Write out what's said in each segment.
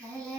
கல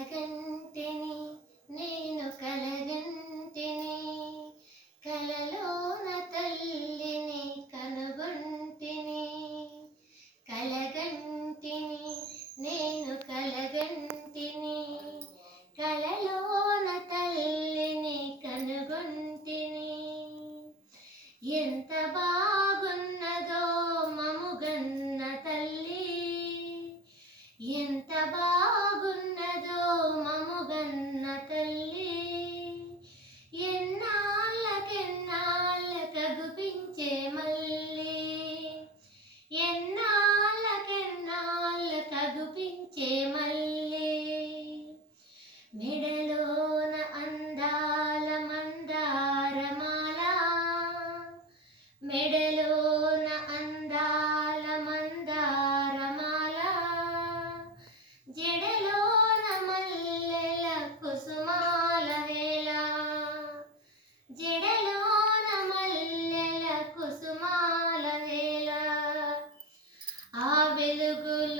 గుండెలోన అందాల మందారమాల జడలోన మల్లెల కుసుమాల వేళ. జడలోన మల్లెల కుసుమాల వేళ. ఆ వెలుగులు